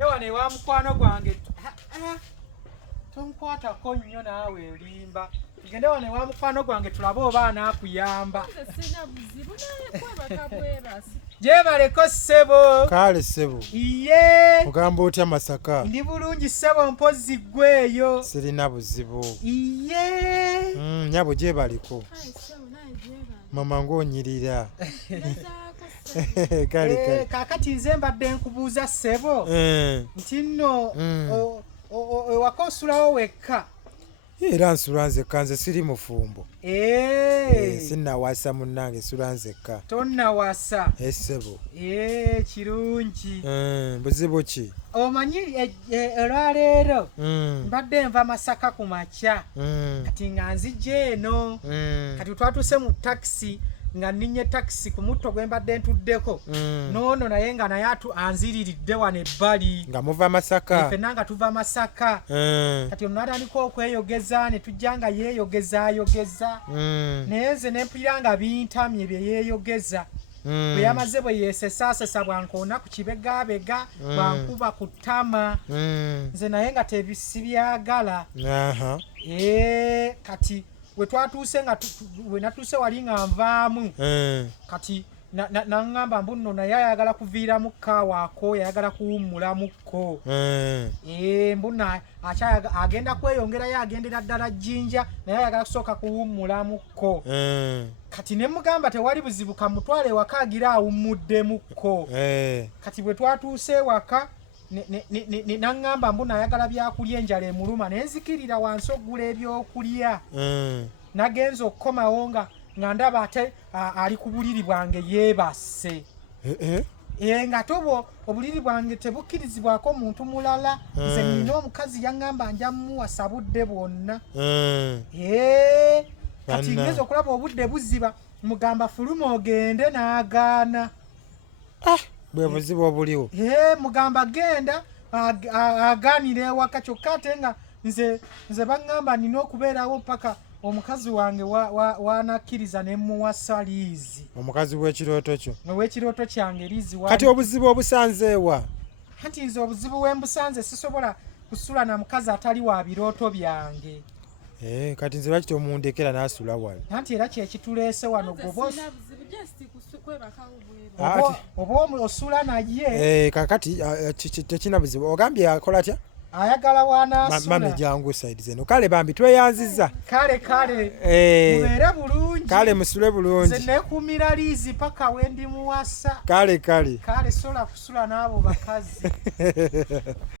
Ewane wa mukwano gwange tonkwatako nnyo naawe elimba. Tugende wane wa mukwano gwange tulabe oba anaakuyamba. Gyebaleko ssebo. Kale ssebo. Iye. Ogamba otya Masaka? Ndi bulungi ssebo mpozzi ggweyo. Sirina buzibu. Iye. Nyabo gyebaliko. Mama ng'onyirira. Kale. Kaakati nze mbadde nkubuuza ssebo. Nti nno ewaka osulawo wekka. Era nsula nzekka, nze siri mufumbo. Sinnawasa munnange, nsula nzekka. Tonnawasa. Ssebo. Kirungi. Buzibu ki? Omanyi olwaleero mbadde nva Masaka ku makya kati nga nzija eno kati twatuse mu takisi nga nninye takisi ku mutto gwe mbadde ntuddeko noono naye nga naye anziriridde wano ebbali nga muva Masaka. Ffenna nga tuva Masaka kati ono natandika okweyogeza ne tujja nga yeeyogezayogeza naye nze ne mpulira nga bintamye bye yeeyogeza bwe yamaze bwe yeesesaasesa bwankoona ku kibegabega bwankuba ku ttama nze naye nga tebisibyagala. Kati we twatuuse nga we natuuse wali nga nvaamu kati naŋŋamba mbu nno naye ayagala kuviiramu kaawaako yayagala kuwummulamuko mbu agenda kweyongerayo agendera ddala Jjinja naye ayagala kusooka kuwummulamuko kati ne mugamba tewali buzibu kamutwale ewaka agira awummuddemukko kati bwe twatuuse ewaka naŋŋamba mbu nayagala byakulya enjala emuluma ne nzikirira wansi oggula ebyokulya nagenza okukomawo nga ndaba ate ali ku buliri bwange yeebase nga tobo obuliri bwange tebukkirizibwako muntu mulala nze nina omukazi yaŋŋamba nja mmuwasa budde bwonna kati ngeza okulaba obudde buziba mugamba fuluma ogende n'agaana. Bwe buzibu obuliwo. Mugamba genda agaanira ewaka kyokka ate nga nze baŋŋamba nina okubeerawo mpaka omukazi wange wanakkiriza ne muwasa liizi. Omukazi w'ekirooto kyo? Ow'ekirooto kyange liizi. Kati obuzibu obusanzeewa? Anti nze obuzibu we mbusanze sisobola kusula na mukazi atali wa birooto byange. Kati nze lwaki tomundekera n'asula wano? Anti era kyekituleese wano oba osula naye. Kakati tekina buzibu. Ogambye akola atya? Ayagala wanaasula. Mami jangu side zeno. Kale bambi tweyanziza. Kale. Mubeere bulungi. Kale musule bulungi. Nze neekuumira liizi paka we ndi muwasa. Kale. Kale sola kusula n'abo bakazi.